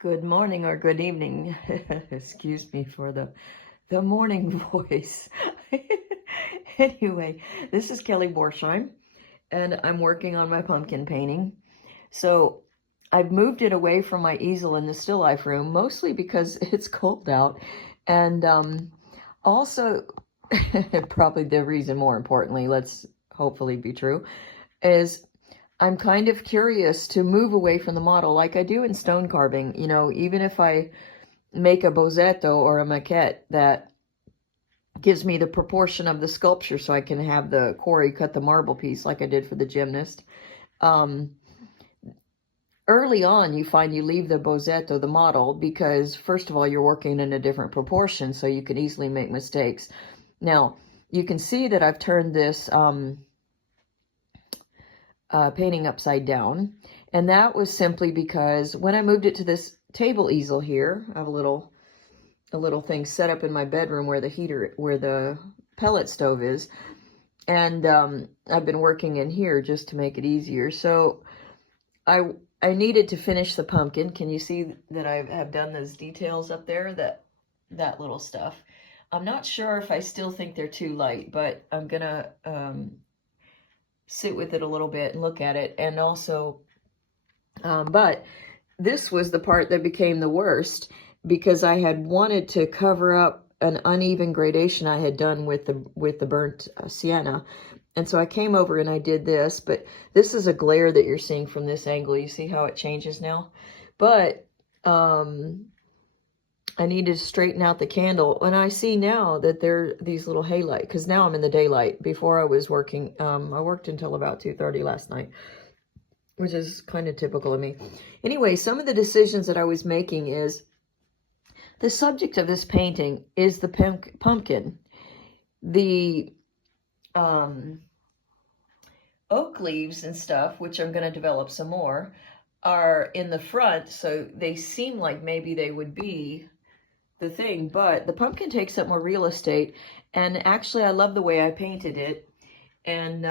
Good morning or good evening. Excuse me for the morning voice. Anyway, this is Kelly Borsheim, and I'm working on my pumpkin painting. So I've moved it away from my easel in the still life room, mostly because it's cold out. And also, probably the reason, more importantly, let's hopefully be true, is I'm kind of curious to move away from the model like I do in stone carving. You know, even if I make a bozetto or a maquette that gives me the proportion of the sculpture so I can have the quarry cut the marble piece like I did for the gymnast. Early on, you find you leave the bozetto, the model, because first of all, you're working in a different proportion, so you can easily make mistakes. Now, you can see that I've turned this painting upside down, and that was simply because when I moved it to this table easel here, I have a little thing set up in my bedroom where the pellet stove is, and I've been working in here just to make it easier. So I needed to finish the pumpkin. Can you see that I have done those details up there, that little stuff? I'm not sure if I still think they're too light, but I'm gonna sit with it a little bit and look at it. And also, but this was the part that became the worst, because I had wanted to cover up an uneven gradation I had done with the burnt sienna. And so I came over and I did this, but this is a glare that you're seeing from this angle. You see how it changes now? But I needed to straighten out the candle, and I see now that there are these little halide, because now I'm in the daylight. Before I was working, I worked until about 2:30 last night, which is kind of typical of me. Anyway, some of the decisions that I was making is, the subject of this painting is the pumpkin. The oak leaves and stuff, which I'm going to develop some more, are in the front, so they seem like maybe they would be the thing, but the pumpkin takes up more real estate. And actually, I love the way I painted it, and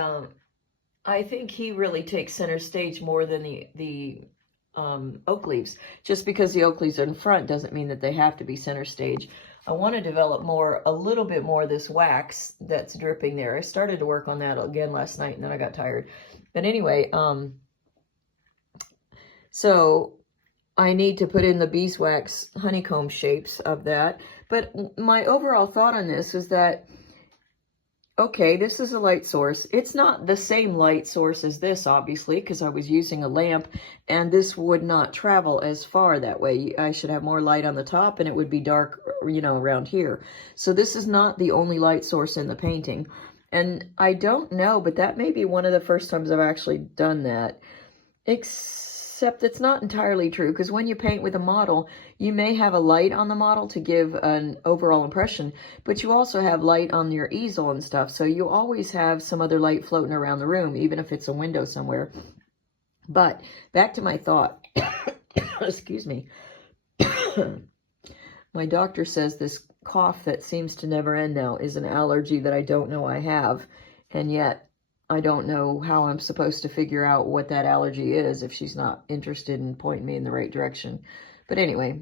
I think he really takes center stage more than the oak leaves. Just because the oak leaves are in front doesn't mean that they have to be center stage. I want to develop a little bit more of this wax that's dripping there. I started to work on that again last night, and then I got tired. But anyway, so I need to put in the beeswax honeycomb shapes of that. But my overall thought on this is that, okay, this is a light source. It's not the same light source as this, obviously, because I was using a lamp, and this would not travel as far that way. I should have more light on the top, and it would be dark, you know, around here. So this is not the only light source in the painting. And I don't know, but that may be one of the first times I've actually done that. Except it's not entirely true, because when you paint with a model, you may have a light on the model to give an overall impression, but you also have light on your easel and stuff, so you always have some other light floating around the room, even if it's a window somewhere. But back to my thought. Excuse me. My doctor says this cough that seems to never end now is an allergy that I don't know I have, and yet I don't know how I'm supposed to figure out what that allergy is if she's not interested in pointing me in the right direction. But anyway,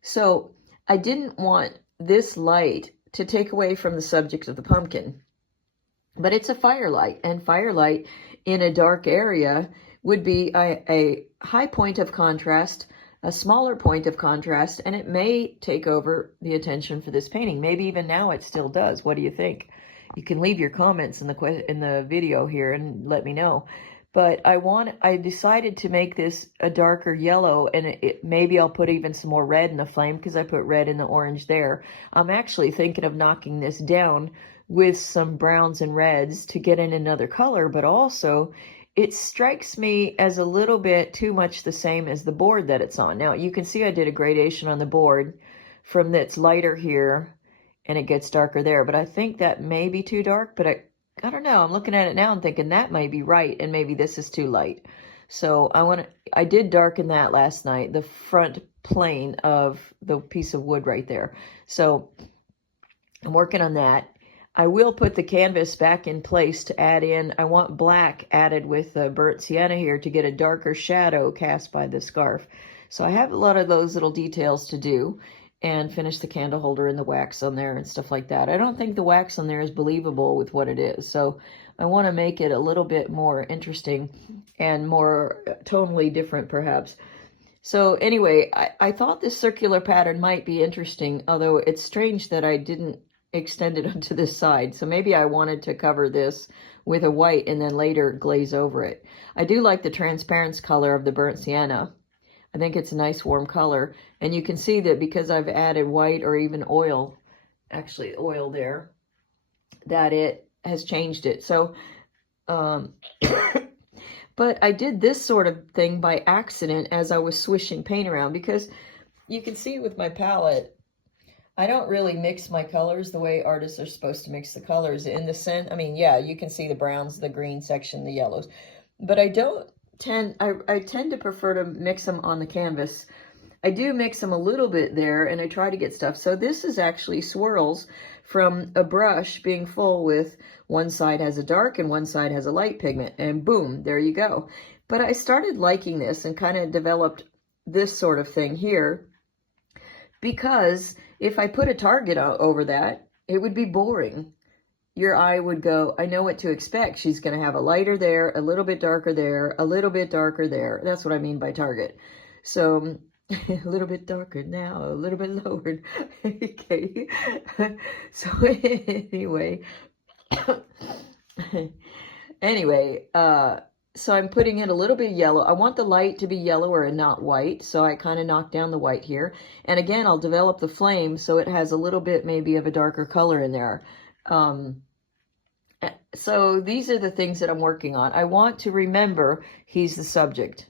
so I didn't want this light to take away from the subject of the pumpkin. But it's a firelight, and firelight in a dark area would be a high point of contrast, a smaller point of contrast, and it may take over the attention for this painting. Maybe even now it still does. What do you think? You can leave your comments in the video here and let me know. But I decided to make this a darker yellow, and maybe I'll put even some more red in the flame, because I put red in the orange there. I'm actually thinking of knocking this down with some browns and reds to get in another color, but also it strikes me as a little bit too much the same as the board that it's on. Now, you can see I did a gradation on the board from that's lighter here, and it gets darker there, but I think that may be too dark, but I don't know. I'm looking at it now and thinking that may be right, and maybe this is too light. So I did darken that last night, the front plane of the piece of wood right there. So I'm working on that. I will put the canvas back in place to add in. I want black added with the burnt sienna here to get a darker shadow cast by the scarf. So I have a lot of those little details to do and finish the candle holder and the wax on there and stuff like that. I don't think the wax on there is believable with what it is. So I want to make it a little bit more interesting and more tonally different perhaps. So anyway, I thought this circular pattern might be interesting, although it's strange that I didn't extend it onto this side. So maybe I wanted to cover this with a white and then later glaze over it. I do like the transparent color of the burnt sienna. I think it's a nice warm color. And you can see that because I've added white or even oil, actually oil there, that it has changed it. So, but I did this sort of thing by accident as I was swishing paint around, because you can see with my palette, I don't really mix my colors the way artists are supposed to mix the colors. In the scent, I mean, yeah, you can see the browns, the green section, the yellows, but I tend to prefer to mix them on the canvas. I do mix them a little bit there, and I try to get stuff. So this is actually swirls from a brush being full with one side has a dark and one side has a light pigment, and boom, there you go. But I started liking this and kind of developed this sort of thing here, because if I put a target over that, it would be boring. Your eye would go, I know what to expect. She's going to have a lighter there, a little bit darker there, a little bit darker there. That's what I mean by target. So a little bit darker now, a little bit lowered. Okay. So anyway, so I'm putting in a little bit of yellow. I want the light to be yellower and not white, so I kind of knock down the white here. And again, I'll develop the flame so it has a little bit maybe of a darker color in there. So these are the things that I'm working on. I want to remember he's the subject.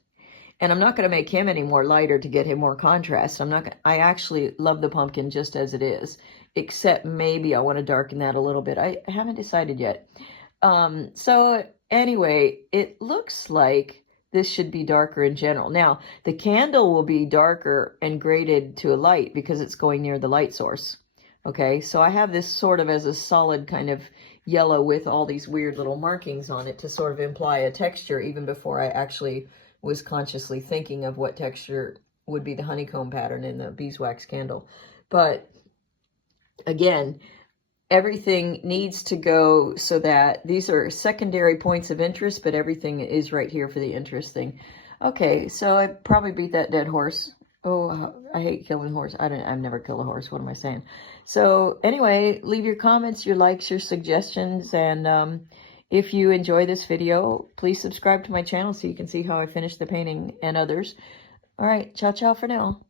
And I'm not going to make him any more lighter to get him more contrast. I actually love the pumpkin just as it is, except maybe I want to darken that a little bit. I haven't decided yet. So anyway, it looks like this should be darker in general. Now, the candle will be darker and graded to a light because it's going near the light source. Okay, so I have this sort of as a solid kind of yellow with all these weird little markings on it to sort of imply a texture even before I actually was consciously thinking of what texture would be the honeycomb pattern in the beeswax candle. But again, everything needs to go so that these are secondary points of interest, but everything is right here for the interest thing. Okay, so I probably beat that dead horse. Oh, I hate killing horse. I've never killed a horse. What am I saying? So anyway, leave your comments, your likes, your suggestions, and if you enjoy this video, please subscribe to my channel so you can see how I finish the painting and others. All right, ciao, ciao for now.